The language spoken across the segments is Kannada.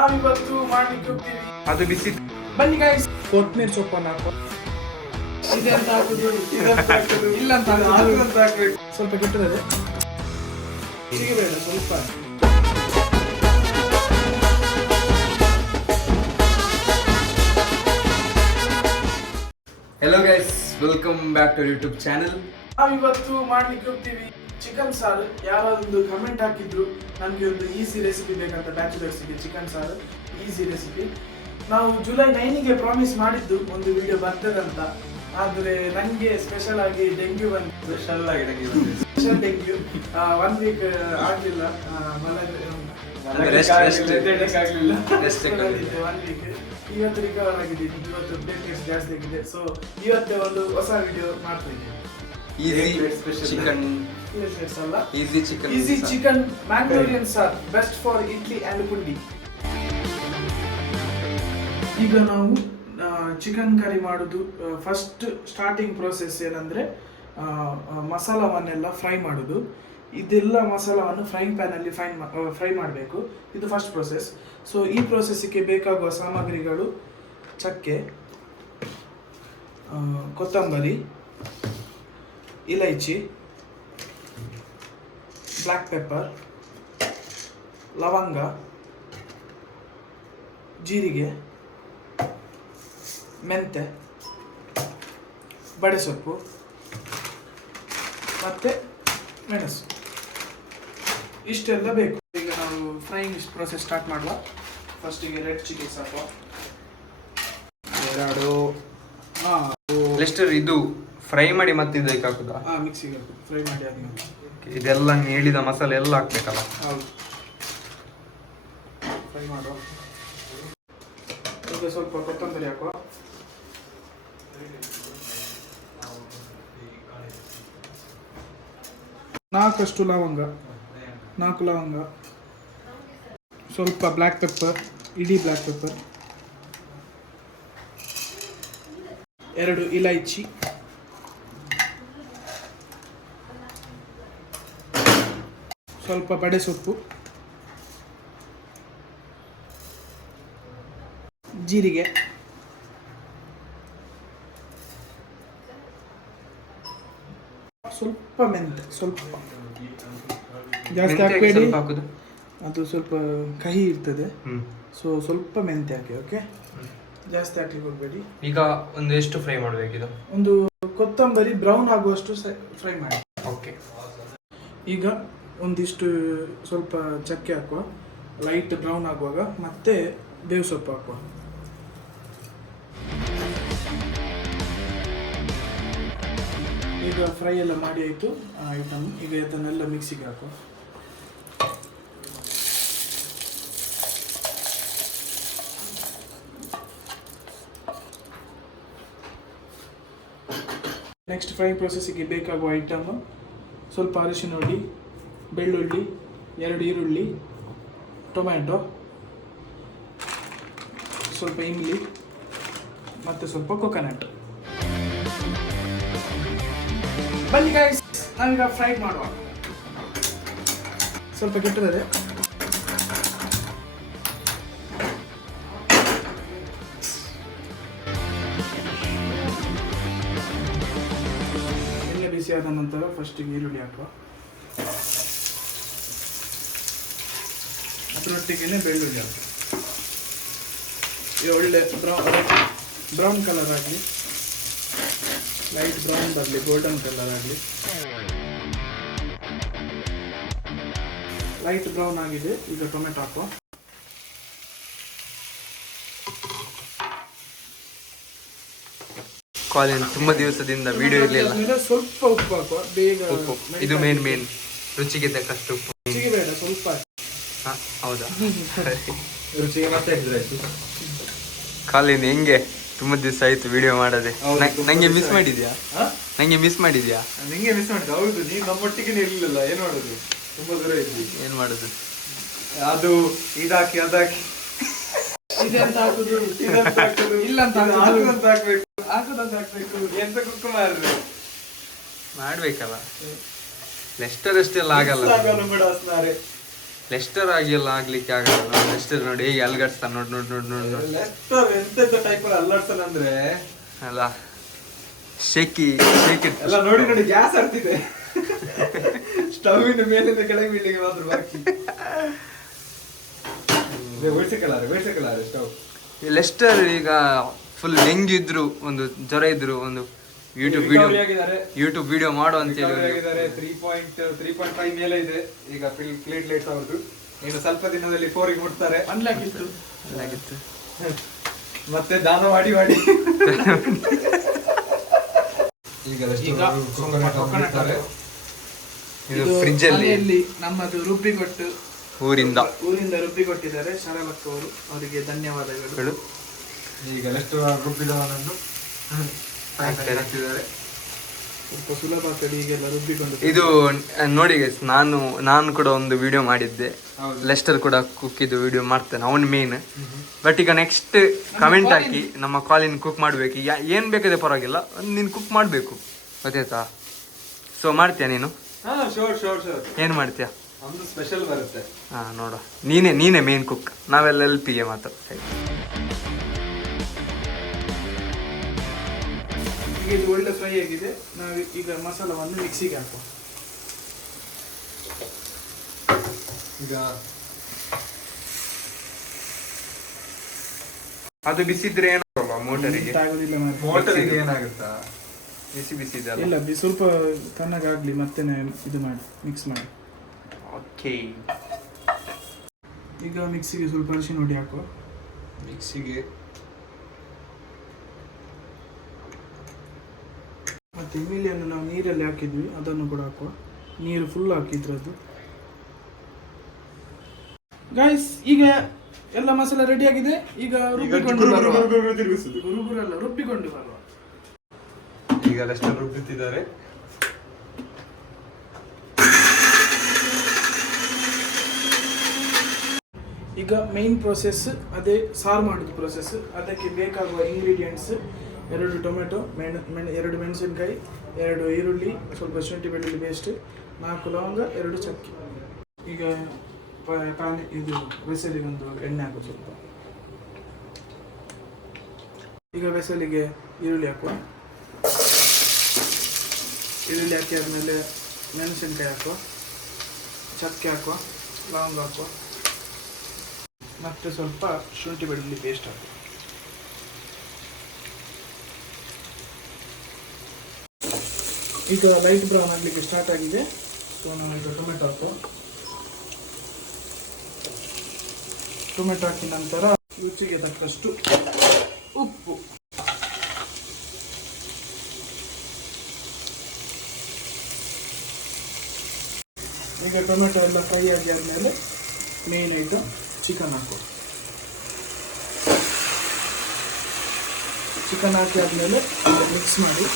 ನಾವಿವತ್ತು ಮಾಡ್ಲಿಕ್ಕೆ ಹೋಗ್ತೀವಿ. ಅದು ಬಿಸಿ. ಬನ್ನಿ ಗೈಸ್, ಕೊತ್ತಂಬರಿ ಸೊಪ್ಪನ್ನು ಹಾಕೋ. ಇದೆಂತ ಹಾಕುದು, ಇಲ್ಲ ಅಂತ ಹಾಕಬೇಕು. ಸ್ವಲ್ಪ ಕೆಟ್ಟದೆ ಸಿಗಬೇಡ ಸ್ವಲ್ಪ. Hello guys, welcome back to YouTube channel. ನಾವಿವತ್ತು ಮಾಡ್ಲಿಕ್ಕೆ ಹೋಗ್ತೀವಿ ಚಿಕನ್ ಸಾರು. ಯಾರಾದೊಂದು ಕಮೆಂಟ್ ಹಾಕಿದ್ರು ನನಗೆ ಒಂದು ಈಸಿ ರೆಸಿಪಿ ಬೇಕಂತ, ಬ್ಯಾಚುಲರ್ಸ್ಗೆ ಚಿಕನ್ ಸಾರು ಈಸಿ ರೆಸಿಪಿ. ನಾವು ಜುಲೈ 9ಗೆ ಪ್ರಾಮಿಸ್ ಮಾಡಿದ್ದು ಒಂದು ವಿಡಿಯೋ ಬರ್ತದಂತ. ಆದರೆ ನನಗೆ ಸ್ಪೆಷಲ್ ಆಗಿ ಡೆಂಗ್ಯೂ ಬಂತು. ಸ್ಪೆಷಲ್ ಡೆಂಗ್ಯೂ 1 ವೀಕ್ ಆಗಲಿಲ್ಲ, ಆಗಲಿಲ್ಲ 1 ವೀಕ್. ಇವತ್ತು ರಿಕವರ್ ಆಗಿದ್ದೀನಿ, ಇವತ್ತು ಪ್ಲೇಟ್ಲೆಟ್ಸ್ ಜಾಸ್ತಿ ಆಗಿದೆ. ಸೊ ಇವತ್ತೇ ಒಂದು ಹೊಸ ವಿಡಿಯೋ ಮಾಡ್ತಾ ಇದ್ದೀನಿ. Easy chicken Mangalorean sir, best for idli and ಪುಂಡಿ. ಈಗ ನಾವು ಚಿಕನ್ ಕರಿ ಮಾಡೋದು. ಫಸ್ಟ್ ಸ್ಟಾರ್ಟಿಂಗ್ ಪ್ರೋಸೆಸ್ ಏನಂದರೆ ಮಸಾಲವನ್ನೆಲ್ಲ ಫ್ರೈ ಮಾಡೋದು. ಇದೆಲ್ಲ ಮಸಾಲವನ್ನು ಫ್ರೈಯಿಂಗ್ ಪ್ಯಾನಲ್ಲಿ ಫ್ರೈ ಮಾಡಬೇಕು. ಇದು ಫಸ್ಟ್ ಪ್ರೋಸೆಸ್. ಸೊ ಈ ಪ್ರೋಸೆಸ್ಸಿಗೆ ಬೇಕಾಗುವ ಸಾಮಗ್ರಿಗಳು: ಚಕ್ಕೆ, ಕೊತ್ತಂಬರಿ, ಇಲೈಚಿ, ಬ್ಲ್ಯಾಕ್ ಪೆಪ್ಪರ್, ಲವಂಗ, ಜೀರಿಗೆ, ಮೆಂತೆ, ಬಡೆಸೊಪ್ಪು ಮತ್ತು ಮೆಣಸು. ಇಷ್ಟೆಲ್ಲ ಬೇಕು. ಈಗ ನಾವು ಫ್ರೈಯಿಂಗ್ ಪ್ರೋಸೆಸ್ ಸ್ಟಾರ್ಟ್ ಮಾಡುವ. ಫಸ್ಟಿಗೆ ರೆಡ್ ಚಿಲ್ಲಿ ಸಾಕುವ. 2 ಲೆಸ್ಟರ್ ಇದು ಫ್ರೈ ಮಾಡಿ ಮತ್ತೆ ಇದಕ್ಕೆ ಹಾಕುದಾ? ಮಿಕ್ಸಿಗೆ ಹಾಕುದು. ಫ್ರೈ ಮಾಡಿ ಆದ್ಮೇಲೆ ಇದೆಲ್ಲ ಹೇಳಿದ ಮಸಾಲೆ ಎಲ್ಲ ಹಾಕ್ಬೇಕಲ್ಲ? ಹೌದು, ಫ್ರೈ ಮಾಡುವ. ಈಗ ಸ್ವಲ್ಪ ಕೊತ್ತಂಬರಿ ಹಾಕುವ. ನಾಲ್ಕು ಲವಂಗ, ಸ್ವಲ್ಪ ಬ್ಲ್ಯಾಕ್ ಪೆಪ್ಪರ್, ಇಡೀ ಬ್ಲ್ಯಾಕ್ ಪೆಪ್ಪರ್, 2 ಇಲೈಚಿ, ಸ್ವಲ್ಪ ಬಡೆಸೊಪ್ಪು, ಜೀರಿಗೆ, ಸ್ವಲ್ಪ ಮೆಂತೆ, ಸ್ವಲ್ಪ ಜಾಸ್ತಿ ಹಾಕಬೇಡಿ, ಅದು ಸ್ವಲ್ಪ ಕಹಿ ಇರ್ತದೆ. ಸೊ ಸ್ವಲ್ಪ ಮೆಂತೆ ಹಾಕಿ. ಓಕೆ, ಜಾಸ್ತಿ ಹಾಕಲಿಕ್ಕೆ ಹೋಗಬೇಡಿ. ಈಗ ಒಂದು ಎಷ್ಟು ಫ್ರೈ ಮಾಡಬೇಕಿದು? ಒಂದು ಕೊತ್ತಂಬರಿ ಬ್ರೌನ್ ಆಗುವಷ್ಟು ಫ್ರೈ ಮಾಡಿ. ಓಕೆ, ಈಗ ಒಂದಿಷ್ಟು ಸ್ವಲ್ಪ ಚಕ್ಕೆ ಹಾಕುವ, ಲೈಟ್ ಬ್ರೌನ್ ಆಗುವಾಗ. ಮತ್ತೆ ಬೇವು ಸೊಪ್ಪು ಹಾಕುವ. ಈಗ ಫ್ರೈ ಎಲ್ಲ ಮಾಡಿ ಆಯಿತು ಐಟಮ್. ಈಗ ಇದನ್ನೆಲ್ಲ ಮಿಕ್ಸಿಗೆ ಹಾಕುವ. ನೆಕ್ಸ್ಟ್ ಫ್ರೈ ಪ್ರೊಸೆಸ್ಸಿಗೆ ಬೇಕಾಗುವ ಐಟಮ್: ಸ್ವಲ್ಪ ಅರಿಶಿನ ಹುಡಿ, ಬೆಳ್ಳುಳ್ಳಿ, 2 ಈರುಳ್ಳಿ, ಟೊಮ್ಯಾಟೊ, ಸ್ವಲ್ಪ ಇಂಗ್ಲಿ ಮತ್ತು ಸ್ವಲ್ಪ ಕೊಕೊನಟ್. ಬನ್ನಿ ಗೈಸ್, ನಾವೀಗ ಫ್ರೈ ಮಾಡುವ. ಸ್ವಲ್ಪ ಕೆಟ್ಟದೆ ಎಣ್ಣೆ ಬಿಸಿ ಆದ ನಂತರ ಫಸ್ಟಿಗೆ ಈರುಳ್ಳಿ ಹಾಕುವ. ಅದರೊಟ್ಟಿಗೆ ಬೆಳ್ಳುಳ್ಳಿ ಹಾಕುವ. ಇದು ಒಳ್ಳೆ ಬ್ರೌನ್ ಕಲರ್ ಆಗಲಿ, ಲೈಟ್ ಬ್ರೌನ್ ಬರಲಿ, ಗೋಲ್ಡನ್ ಕಲರ್ ಆಗಲಿ. ಲೈಟ್ ಬ್ರೌನ್ ಆಗಿದೆ. ಈಗ ಟೊಮೆಟೊ ಹಾಕುವ. ಕಾಲೇಜ್ ತುಂಬಾ ದಿವಸದಿಂದ ವಿಡಿಯೋ ಇರಲಿಲ್ಲ. ಸ್ವಲ್ಪ ಉಪ್ಪು ಹಾಕುವ ಬೇಗ. ಇದು ಮೇನ್ ರುಚಿಗೆ ತಕ್ಕಷ್ಟು ಉಪ್ಪು. ರುಚಿಗೆ ಬೇಡ, ಸ್ವಲ್ಪ. ಹೌದಾ? ರುಚಿಗೆ ಮತ್ತೆ ಆಯ್ತು. ಕಾಲೇಜ್ ಹೆಂಗೆ ತುಂಬಾ ದಿವಸ ಆಯ್ತು ವಿಡಿಯೋ ಮಾಡದೆ. ನಂಗೆ ಮಿಸ್ ಮಾಡಿದ್ಯಾ? ನಿಂಗೆ ಮಿಸ್ ಮಾಡಿದ್ದೆ? ಹೌದು, ನೀನು ನಮ್ಮೊಟ್ಟಿಗೆ ಇರ್ಲಿಲ್ಲ. ಏನ್ ಮಾಡೋದು, ತುಂಬಾ ದೂರ ಇದ್ವಿ. ಏನ್ ಮಾಡುದು? ಅದು ಇದಾಕಿ ಅದಾಕಿ ಇದೆಂತ ಹಾಕುದು, ಇಲ್ಲ ಅಂತ ಹಾಕ್ಬೇಕು, ಎಂತ ಕುಕ್ಕುಮಾರ ಮಾಡ್ಬೇಕಲ್ಲ. ಲೆಸ್ಟರ್ ಅಷ್ಟೆಲ್ಲ ಆಗಲ್ಲ ಬಿಡ. ಲೆಸ್ಟರ್ ಆಗಿಲ್ಲ ಆಗ್ಲಿಕ್ಕೆ ಆಗಲ್ಲ. ಲೆಸ್ಟರ್ ನೋಡಿ ಹೇಗೆ ಅಲ್ಗಡ್ಸ್ತಾನೆ, ನೋಡಿ ನೋಡಿ ನೋಡಿ ನೋಡಿ ನೋಡಿ. ಲೆಸ್ಟರ್ ಎಂತೆಂತ ಟೈಪಲ್ಲಿ ಅಲ್ಲಾಡ್ತಾನೆ ಅಂದ್ರೆ ಅಲ್ಲ, ಶೇಕಿ ಎಲ್ಲ ನೋಡಿ ನೋಡಿ ಗ್ಯಾಸ್ ಆಗ್ತಿದೆ. ಸ್ಟವ್ವಿನ ಮೇಲಿಂದ ಕೆಳಗೆ ಬೀಳಿಗೆ ಮಾತ್ರ ಬಾಕಿ. ಬೇಡ್ಸಕ್ಕಲಾರೆ ಸ್ಟವ್. ಲೆಸ್ಟರ್ ಈಗ ಫುಲ್ ಹೆಂಗಿದ್ರು, ಒಂದು ಜ್ವರ ಇದ್ರು, ಒಂದು ಯೂಟ್ಯೂಬ್ ವಿಡಿಯೋ ಮಾಡು ಅಂತ ಹೇಳಿ 3.5 ಮೇಲೆ ಇದೆ ಈಗ ಪ್ಲೇಟ್ಲೆಟ್ಸ್ ಅವ್ರದ್ದು. ಇನ್ನು ಸ್ವಲ್ಪ ದಿನದಲ್ಲಿ 4 ಗೆ ಮುಟ್ತಾರೆ. ಅಲ್ಲಾಗಿತ್ತು ಮತ್ತೆ ದಾನ ಮಾಡಿ ಈಗ ಇದು ಫ್ರಿಡ್ಜ್ ಅಲ್ಲಿ ನಮ್ಮದು ರುಬ್ಬಿಕೊಟ್ಟು ಊರಿಂದ ರುಬ್ಬಿಕೊಟ್ಟಿದ್ದಾರೆ ಶರಲಕ್ಕ ಅವರು, ಅವರಿಗೆ ಧನ್ಯವಾದಗಳು. ಈಗ ಎಷ್ಟು ರುಬ್ಬಿದವನನ್ನು ಹಾಕ್ತಿದ್ದಾರೆ. ಸ್ವಲ್ಪ ಸುಲಭ ಆಗ್ತದೆ ಈಗೆಲ್ಲ ರುಬ್ಬಿಕೊಂಡು. ಇದು ನೋಡಿ guys, ನಾನು ಕೂಡ ಒಂದು ವಿಡಿಯೋ ಮಾಡಿದ್ದೆ. ಲೆಸ್ಟರ್ ಕೂಡ ಕುಕ್ಕಿದ್ದು ವಿಡಿಯೋ ಮಾಡ್ತೇನೆ, ಅವನ್ ಮೇನ್. ಬಟ್ ಈಗ ನೆಕ್ಸ್ಟ್ ಕಮೆಂಟ್ ಹಾಕಿ ನಮ್ಮ ಕಾಲಿನ್ ಕುಕ್ ಮಾಡ್ಬೇಕು. ಏನ್ ಬೇಕಾದ್ರೆ ಪರವಾಗಿಲ್ಲ, ನೀನು ಕುಕ್ ಮಾಡ್ಬೇಕು, ಗೊತ್ತಾಯ್ತಾ? ಸೊ ಮಾಡ್ತೀಯ ನೀನು? ಶೋರ್ ಏನ್ ಮಾಡ್ತೀಯ? ಒಂದು ಸ್ಪೆಷಲ್ ಬರುತ್ತೆ. ಹಾ ನೋಡ, ನೀನೇ ಮೇನ್ ಕುಕ್, ನಾವೆಲ್ಲ ಹೆಲ್ಪಿಗೆ ಮಾತ್ರ. ಇದು ಒಳ್ಳೆ ಫ್ರೈ ಆಗಿದೆ. ನಾವು ಈಗ ಮಸಾಲವನ್ನು ಮಿಕ್ಸಿಗೆ ಹಾಕುವ. ಈಗ ಅದು ಬಿಸಿದ್ರೆ ಏನಾಗಲ್ಲ ಮೋಟರಿಗೆ? ಆಗೋದಿಲ್ಲ ಮಾರ್ರೆ. ಮೋಟರಿಗೆ ಏನಾಗುತ್ತಾ? ಬಿಸಿ ಇಲ್ಲ, ಸ್ವಲ್ಪ ತಣ್ಣಗಾಗ್ಲಿ ಮತ್ತೆ ಇದು ಮಾಡಿ ಮಿಕ್ಸ್ ಮಾಡಿ. ಓಕೆ, ಈಗ ಮಿಕ್ಸಿಗೆ ಸ್ವಲ್ಪ ಅರಿಶಿನ ಹುಡಿ ಹಾಕುವ. ಮಿಕ್ಸಿಗೆ ಮತ್ತೆ ಇಮಿಲಿಯನ್ನು ನಾವು ನೀರಲ್ಲಿ ಹಾಕಿದ್ವಿ, ಅದನ್ನು ಕೂಡ ಹಾಕುವ. ನೀರು ಫುಲ್ ಹಾಕಿದ್ರದ್ದು. ಗೈಸ್, ಈಗ ಎಲ್ಲ ಮಸಾಲೆ ರೆಡಿ ಆಗಿದೆ. ಈಗ ರುಬ್ಬಿಕೊಂಡು ಬರುವ. ಗುರುಗುರಲ್ಲ, ರುಬ್ಬಿಕೊಂಡು ಬರುವ. ಈಗ ಲೆಸ್ಟರ್ ರುಬ್ಬುತ್ತಿದ್ದಾರೆ. ಈಗ ಮೈನ್ ಪ್ರೊಸೆಸ್ ಅದೇ ಸಾರು ಮಾಡೋದು ಪ್ರೊಸೆಸ್. ಅದಕ್ಕೆ ಬೇಕಾಗುವ ಇಂಗ್ರೀಡಿಯೆಂಟ್ಸ್: 2 ಟೊಮೆಟೊ, 2 ಮೆಣಸಿನಕಾಯಿ, 2 ಈರುಳ್ಳಿ, ಸ್ವಲ್ಪ ಶುಂಠಿ ಬೆಳ್ಳುಳ್ಳಿ ಪೇಸ್ಟ್, 4 ಲವಂಗ, 2 ಚಕ್ಕೆ. ಈಗ ಇದು ವೆಸಲಿಗೆ ಒಂದು ಎಣ್ಣೆ ಹಾಕುವ ಸ್ವಲ್ಪ. ಈಗ ವೆಸಲಿಗೆ ಈರುಳ್ಳಿ ಹಾಕುವ. ಈರುಳ್ಳಿ ಹಾಕಿ ಆದಮೇಲೆ ಮೆಣಸಿನಕಾಯಿ ಹಾಕುವ, ಚಕ್ಕೆ ಹಾಕುವ, ಲವಂಗ ಹಾಕುವ, ಮತ್ತು ಸ್ವಲ್ಪ ಶುಂಠಿ ಬೆಳ್ಳುಳ್ಳಿ ಪೇಸ್ಟ್ ಹಾಕುವ. ಈಗ ಲೈಟ್ ಬ್ರೌನ್ ಆಗಲಿಕ್ಕೆ ಸ್ಟಾರ್ಟ್ ಆಗಿದೆ. ಸೊ ನಾವು ಈಗ ಟೊಮೆಟೊ ಹಾಕುವ. ಟೊಮೆಟೊ ಹಾಕಿದ ನಂತರ ರುಚಿಗೆ ತಕ್ಕಷ್ಟು ಉಪ್ಪು. ಈಗ ಟೊಮೆಟೊ ಎಲ್ಲ ಫ್ರೈ ಆಗಿ ಆದಮೇಲೆ ಮೇನ್ ಐಟಮ್ ಚಿಕನ್ ಹಾಕುವ. ಚಿಕನ್ ಹಾಕಿ ಆದಮೇಲೆ ಮಿಕ್ಸ್ ಮಾಡಿ.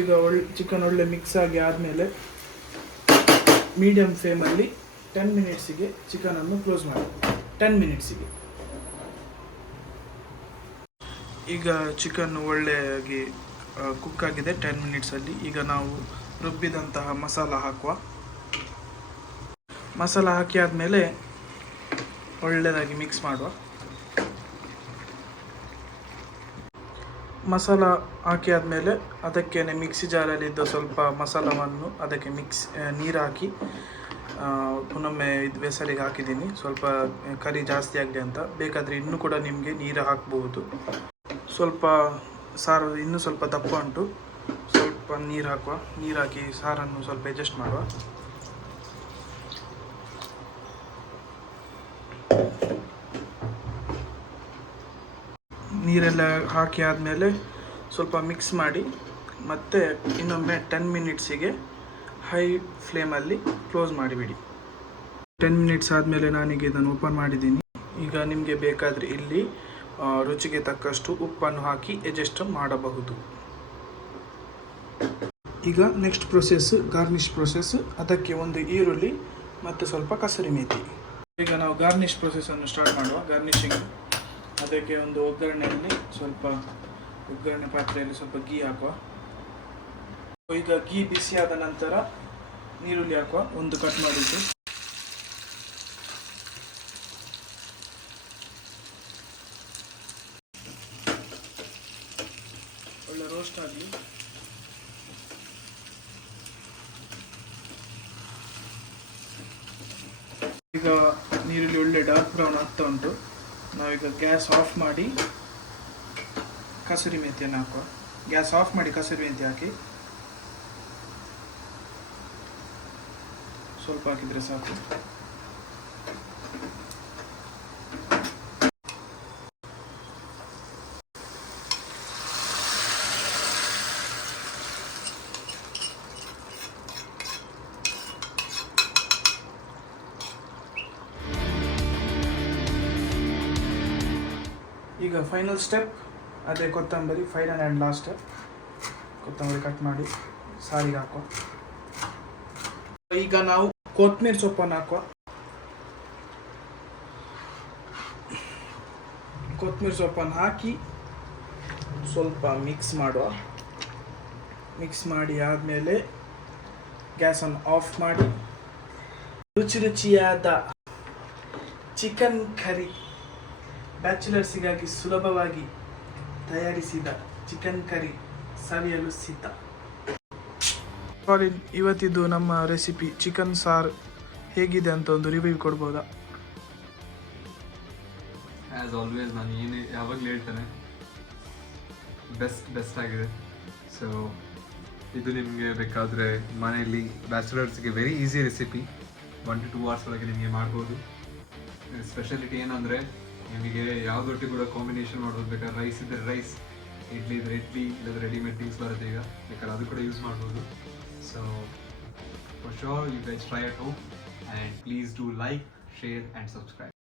ಈಗ ಚಿಕನ್ ಒಳ್ಳೆ ಮಿಕ್ಸ್ ಆಗಿ ಆದಮೇಲೆ ಮೀಡಿಯಂ ಫ್ಲೇಮಲ್ಲಿ 10 ಮಿನಿಟ್ಸಿಗೆ ಚಿಕನನ್ನು ಕ್ಲೋಸ್ ಮಾಡಿ. 10 ಮಿನಿಟ್ಸಿಗೆ. ಈಗ ಚಿಕನ್ ಒಳ್ಳೆಯಾಗಿ ಕುಕ್ ಆಗಿದೆ 10 ಮಿನಿಟ್ಸಲ್ಲಿ. ಈಗ ನಾವು ರುಬ್ಬಿದಂತಹ ಮಸಾಲ ಹಾಕುವ. ಮಸಾಲ ಹಾಕಿ ಆದಮೇಲೆ ಒಳ್ಳೆಯದಾಗಿ ಮಿಕ್ಸ್ ಮಾಡುವ. ಮಸಾಲ ಹಾಕಿ ಆದಮೇಲೆ ಅದಕ್ಕೆ ಮಿಕ್ಸಿ ಜಾರಲ್ಲಿದ್ದ ಸ್ವಲ್ಪ ಮಸಾಲವನ್ನು ಅದಕ್ಕೆ ನೀರು ಹಾಕಿ ಪುನೊಮ್ಮೆ ವೆಸಲಿಗೆ ಹಾಕಿದ್ದೀನಿ. ಸ್ವಲ್ಪ ಕರಿ ಜಾಸ್ತಿ ಆಗಲಿ ಅಂತ. ಬೇಕಾದರೆ ಇನ್ನೂ ಕೂಡ ನಿಮಗೆ ನೀರು ಹಾಕ್ಬೋದು. ಸ್ವಲ್ಪ ಸಾರು ಇನ್ನೂ ಸ್ವಲ್ಪ ದಪ್ಪ ಉಂಟು, ಸ್ವಲ್ಪ ನೀರು ಹಾಕುವ. ನೀರು ಹಾಕಿ ಸಾರನ್ನು ಸ್ವಲ್ಪ ಅಡ್ಜಸ್ಟ್ ಮಾಡುವ. ನೀರೆಲ್ಲ ಹಾಕಿ ಆದಮೇಲೆ ಸ್ವಲ್ಪ ಮಿಕ್ಸ್ ಮಾಡಿ ಮತ್ತೆ ಇನ್ನೊಮ್ಮೆ 10 ಮಿನಿಟ್ಸಿಗೆ ಹೈ ಫ್ಲೇಮಲ್ಲಿ ಕ್ಲೋಸ್ ಮಾಡಿಬಿಡಿ. 10 ಮಿನಿಟ್ಸ್ ಆದಮೇಲೆ ನಾನೀಗ ಇದನ್ನು ಓಪನ್ ಮಾಡಿದ್ದೀನಿ. ಈಗ ನಿಮಗೆ ಬೇಕಾದರೆ ಇಲ್ಲಿ ರುಚಿಗೆ ತಕ್ಕಷ್ಟು ಉಪ್ಪನ್ನು ಹಾಕಿ ಅಡ್ಜಸ್ಟ್ ಮಾಡಬಹುದು. ಈಗ ನೆಕ್ಸ್ಟ್ ಪ್ರೊಸೆಸ್ ಗಾರ್ನಿಷ್ ಪ್ರೊಸೆಸ್. ಅದಕ್ಕೆ ಒಂದು ಈರುಳ್ಳಿ ಮತ್ತು ಸ್ವಲ್ಪ ಕಸೂರಿ ಮೇಥಿ. ಈಗ ನಾವು ಗಾರ್ನಿಷ್ ಪ್ರೊಸೆಸನ್ನು ಸ್ಟಾರ್ಟ್ ಮಾಡುವ. ಗಾರ್ನಿಷಿಂಗ್ ಅದಕ್ಕೆ ಒಂದು ಒಗ್ಗರಣೆಯಲ್ಲಿ ಸ್ವಲ್ಪ ಒಗ್ಗರಣೆ ಪಾತ್ರೆಯಲ್ಲಿ ಸ್ವಲ್ಪ ಗೀ ಹಾಕುವ. ಈಗ ಗೀ ಬಿಸಿಯಾದ ನಂತರ ನೀರುಳ್ಳಿ ಹಾಕುವ, ಒಂದು ಕಟ್ ಮಾಡಿದ್ದು. ಒಳ್ಳೆ ರೋಸ್ಟ್ ಆಗಲಿ. ಈಗ ನೀರುಳ್ಳಿ ಒಳ್ಳೆ ಡಾರ್ಕ್ ಬ್ರೌನ್ ಆಗ್ತಾ ಉಂಟು. ನಾವೀಗ ಗ್ಯಾಸ್ ಆಫ್ ಮಾಡಿ ಕಸೂರಿ ಮೆಂತ್ಯನ ಹಾಕುವ. ಗ್ಯಾಸ್ ಆಫ್ ಮಾಡಿ ಕಸೂರಿ ಮೆಂತ್ಯ ಹಾಕಿ, ಸ್ವಲ್ಪ ಹಾಕಿದರೆ ಸಾಕು. ಈಗ ಫೈನಲ್ ಸ್ಟೆಪ್ ಅದೇ ಕೊತ್ತಂಬರಿ, ಫೈನಲ್ ಆ್ಯಂಡ್ ಲಾಸ್ಟ್ ಸ್ಟೆಪ್. ಕೊತ್ತಂಬರಿ ಕಟ್ ಮಾಡಿ ಸಾರಿಗೆ ಹಾಕುವ. ಈಗ ನಾವು ಕೊತ್ತಂಬರಿ ಸೊಪ್ಪನ್ನು ಹಾಕುವ. ಕೊತ್ತಂಬರಿ ಸೊಪ್ಪನ್ನು ಹಾಕಿ ಸ್ವಲ್ಪ ಮಿಕ್ಸ್ ಮಾಡುವ. ಮಿಕ್ಸ್ ಮಾಡಿ ಆದಮೇಲೆ ಗ್ಯಾಸನ್ನು ಆಫ್ ಮಾಡಿ ರುಚಿ ರುಚಿಯಾದ ಚಿಕನ್ ಕರಿ, ಬ್ಯಾಚುಲರ್ಸಿಗಾಗಿ ಸುಲಭವಾಗಿ ತಯಾರಿಸಿದ ಚಿಕನ್ ಕರಿ ಸವಿಯಲು ಸಿದ್ಧ. ಕಾಲಿನ್, ಇವತ್ತಿದ್ದು ನಮ್ಮ ರೆಸಿಪಿ ಚಿಕನ್ ಸಾರು ಹೇಗಿದೆ ಅಂತ ಒಂದು ರಿವ್ಯೂ ಕೊಡ್ಬೋದಾ? ಆ್ಯಸ್ ಆಲ್ವೇಸ್ ನಾನು ಯಾವಾಗಲೂ ಹೇಳ್ತೇನೆ, ಬೆಸ್ಟ್ ಆಗಿದೆ. ಸೊ ಇದು ನಿಮಗೆ ಬೇಕಾದರೆ ಮನೆಯಲ್ಲಿ ಬ್ಯಾಚುಲರ್ಸ್ಗೆ very easy recipe, 1 to 2 hours ಒಳಗೆ ನಿಮಗೆ ಮಾಡ್ಬೋದು. ಸ್ಪೆಷಾಲಿಟಿ ಏನಂದರೆ ನಿಮಗೆ ಯಾವುದೊಟ್ಟಿಗೆ ಕೂಡ ಕಾಂಬಿನೇಷನ್ ಮಾಡೋದು, ಬೇಕಾದ್ರೆ ರೈಸ್ ಇದ್ದರೆ ರೈಸ್, ಇಡ್ಲಿ ಇದ್ದರೆ ಇಡ್ಲಿ, ಇಲ್ಲದ್ರೆ ರೆಡಿಮೇಡ್ ಥಿಂಗ್ಸ್ ಬರುತ್ತೆ ಈಗ, ಬೇಕಾದ್ರೆ ಅದು ಕೂಡ ಯೂಸ್ ಮಾಡ್ಬೋದು. So for sure you guys try at home, and please do like, share and subscribe.